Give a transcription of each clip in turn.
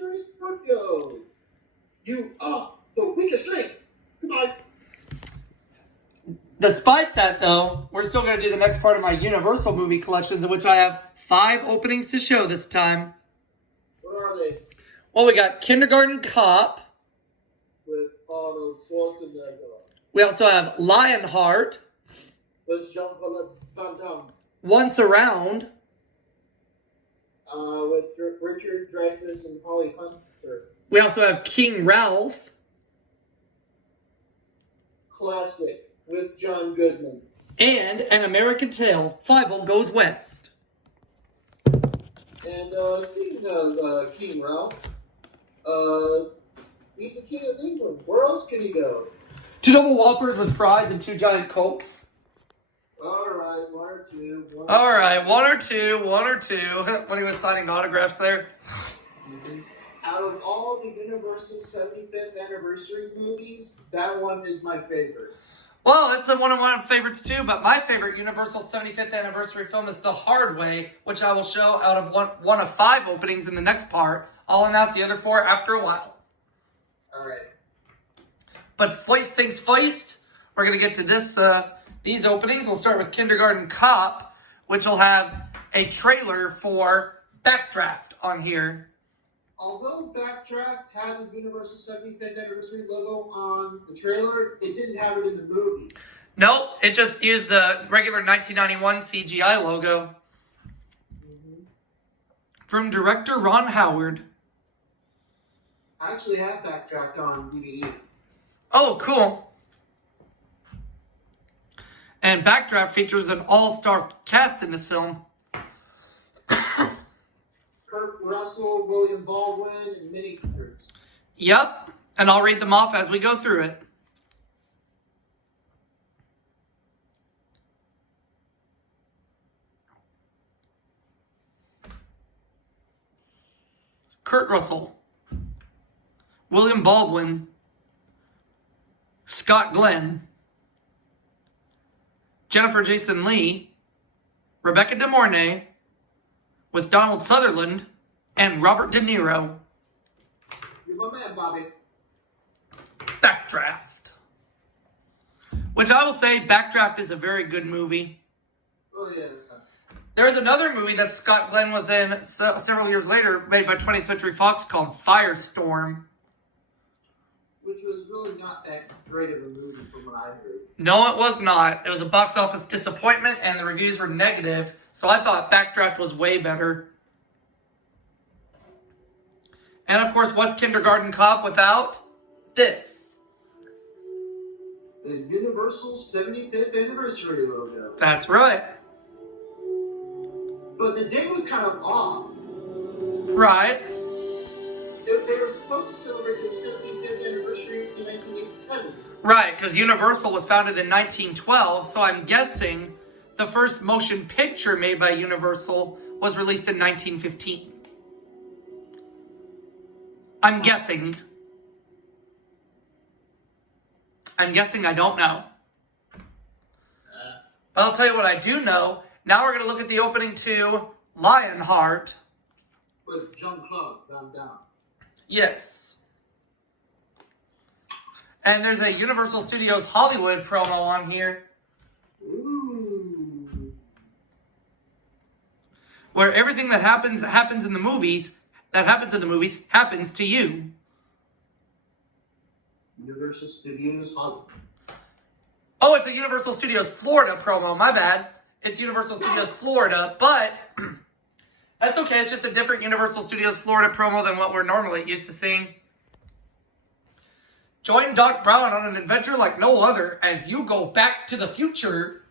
Adventurous Scorpio. You are the weakest link. Goodbye. Despite that, though, we're still going to do the next part of my Universal movie collections, in which I have 5 openings to show this time. What are they? Well, we got Kindergarten Cop. With Arnold Schwarzenegger. We also have Lionheart. With Jean-Claude Van Damme. Once Around. With Richard Dreyfuss and Holly Hunter. We also have King Ralph. Classic. With John Goodman. And An American Tale, Fievel Goes West. And speaking of King Ralph, he's the king of England. Where else can he go? 2 double Whoppers with fries and 2 giant Cokes. Alright, 1 or 2. Alright, 1 or 2, 1 or 2. When he was signing autographs there. Mm-hmm. Out of all the Universal 75th anniversary movies, that one is my favorite. Well, it's one of my favorites too, but my favorite Universal 75th anniversary film is The Hard Way, which I will show out of one of 5 openings in the next part. I'll announce the other 4 after a while. Alright. But first things first, we're going to get to these openings. We'll start with Kindergarten Cop, which will have a trailer for Backdraft on here. Although Backdraft had the Universal 75th anniversary logo on the trailer, it didn't have it in the movie. Nope, it just used the regular 1991 CGI logo. Mm-hmm. From director Ron Howard. I actually have Backdraft on DVD. Oh, cool. And Backdraft features an all-star cast in this film. Kurt Russell, William Baldwin, and many others. Yep, and I'll read them off as we go through it. Kurt Russell, William Baldwin, Scott Glenn, Jennifer Jason Leigh, Rebecca De Mornay, with Donald Sutherland and Robert De Niro. You're my man, Bobby. Backdraft. Which I will say, Backdraft is a very good movie. Oh, yeah. There's another movie that Scott Glenn was in several years later, made by 20th Century Fox, called Firestorm. Which was really not that great of a movie from what I heard. No, it was not. It was a box office disappointment, and the reviews were negative. So I thought Backdraft was way better. And of course, what's Kindergarten Cop without this? The Universal 75th anniversary logo. That's right. But the date was kind of off. Right. They were supposed to celebrate their 75th anniversary in 1987. Right, because Universal was founded in 1912, so I'm guessing the first motion picture made by Universal was released in 1915. I'm guessing. I don't know. But I'll tell you what I do know. Now we're going to look at the opening to Lionheart. With Jean-Claude Van Damme. Yes. And there's a Universal Studios Hollywood promo on here. Ooh. Where everything that happens in the movies, happens to you. Universal Studios Hollywood. Oh, it's a Universal Studios Florida promo. My bad. It's Universal Studios Florida, but that's okay. It's just a different Universal Studios Florida promo than what we're normally used to seeing. Join Doc Brown on an adventure like no other as you go back to the future.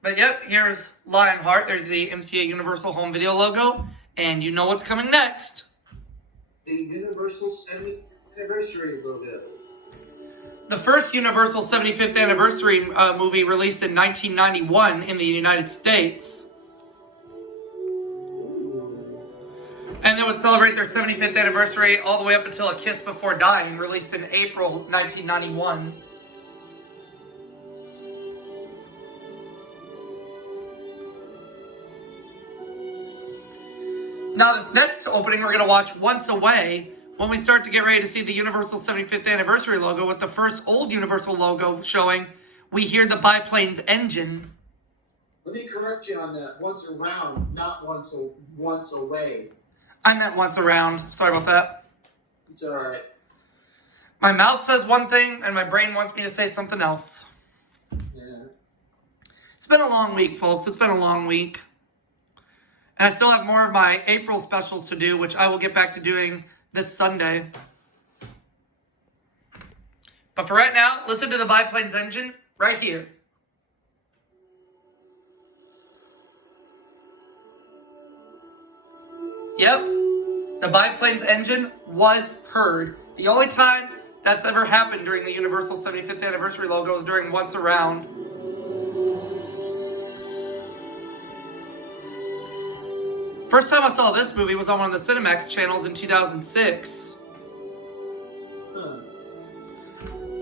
But yep, here's Lionheart. There's the MCA Universal Home Video logo. And you know what's coming next. The Universal 70th anniversary logo. The first Universal 75th anniversary movie released in 1991 in the United States. And they would celebrate their 75th anniversary all the way up until A Kiss Before Dying, released in April 1991. Now, this next opening we're going to watch Once Away when we start to get ready to see the Universal 75th Anniversary logo with the first old Universal logo showing. We hear the biplane's engine. Let me correct you on that. Once around, not once away. I meant once around. Sorry about that. It's all right. My mouth says one thing, and my brain wants me to say something else. Yeah. It's been a long week, folks. It's been a long week. And I still have more of my April specials to do, which I will get back to doing this Sunday. But for right now, listen to the biplane's engine right here. Yep, the biplane's engine was heard. The only time that's ever happened during the Universal 75th Anniversary logo is during Once Around. First time I saw this movie was on one of the Cinemax channels in 2006.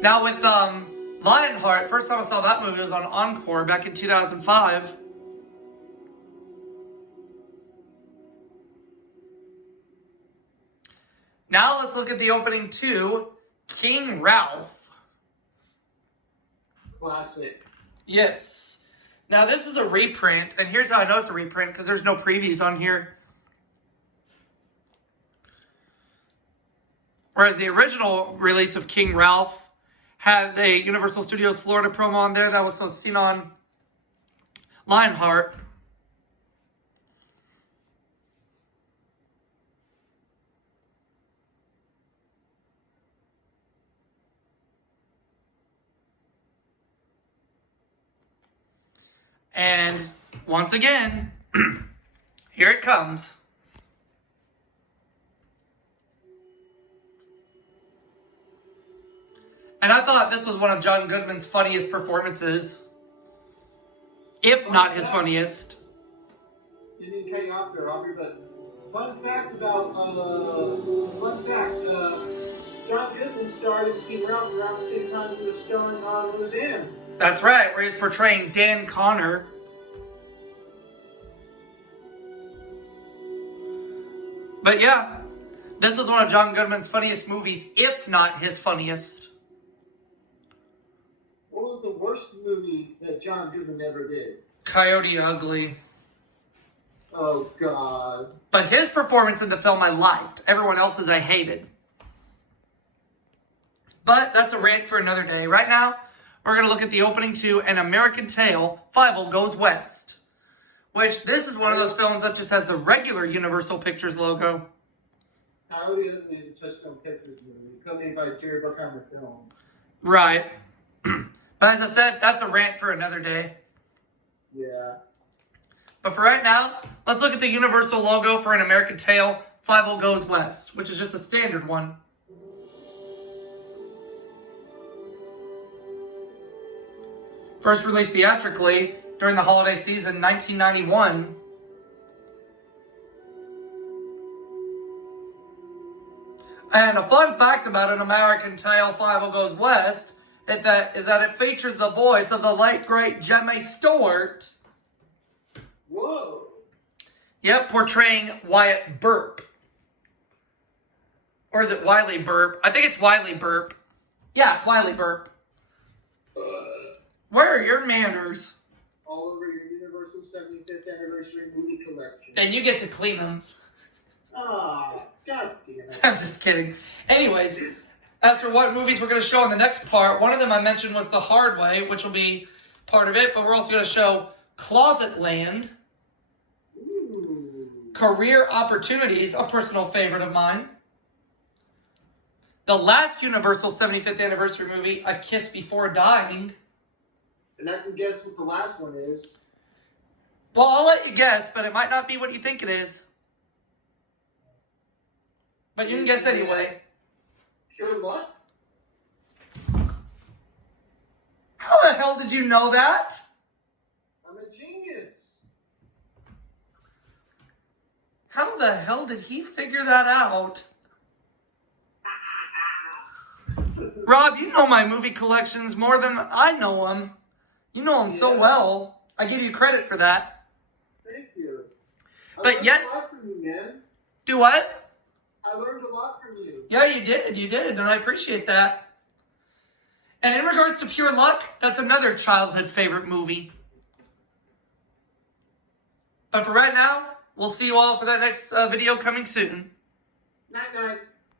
Now with Lionheart, first time I saw that movie was on Encore back in 2005. Now let's look at the opening to King Ralph. Classic. Yes. Now this is a reprint, and here's how I know it's a reprint, because there's no previews on here. Whereas the original release of King Ralph had a Universal Studios Florida promo on there that was seen on Lionheart. And once again, here it comes. And I thought this was one of John Goodman's funniest performances, if not his funniest. You didn't cut you off there, Robbie, but fun fact, John Goodman starred in King Ralph around the same time he was starring on Roseanne. That's right, where he's portraying Dan Connor. But yeah, this is one of John Goodman's funniest movies, if not his funniest. What was the worst movie that John Goodman ever did? Coyote Ugly. Oh, God. But his performance in the film I liked. Everyone else's I hated. But that's a rant for another day. Right now, we're going to look at the opening to An American Tail, Fievel Goes West. Which, this is one of those films that just has the regular Universal Pictures logo. Coyote Ugly is a Touchstone Pictures movie, accompanied by Jerry Bruckheimer Films. Right. But as I said, that's a rant for another day. Yeah. But for right now, let's look at the Universal logo for An American Tail, Fievel Goes West, which is just a standard one. First released theatrically during the holiday season, 1991. And a fun fact about An American Tail, Fievel Goes West, is that it features the voice of the late, great Jemmy Stewart. Whoa. Yep, portraying Wyatt Burp. Or is it Wiley Burp? I think it's Wiley Burp. Yeah, Wiley Burp. Where are your manners? All over your Universal 75th Anniversary movie collection. And you get to clean them. Ah, God damn it. I'm just kidding. Anyways, as for what movies we're going to show in the next part, one of them I mentioned was The Hard Way, which will be part of it, but we're also going to show Closet Land, Career Opportunities, a personal favorite of mine, the last Universal 75th Anniversary movie, A Kiss Before Dying. And I can guess what the last one is. Well, I'll let you guess, but it might not be what you think it is. But you can guess anyway. Pure luck? How the hell did you know that? I'm a genius. How the hell did he figure that out? Rob, you know my movie collections more than I know them. You know them so well. I give you credit for that. Thank you. But yes, You, man. Do what? I learned a lot from you. Yeah, you did, and I appreciate that. And in regards to Pure Luck, that's another childhood favorite movie. But for right now, we'll see you all for that next video coming soon. Night, night.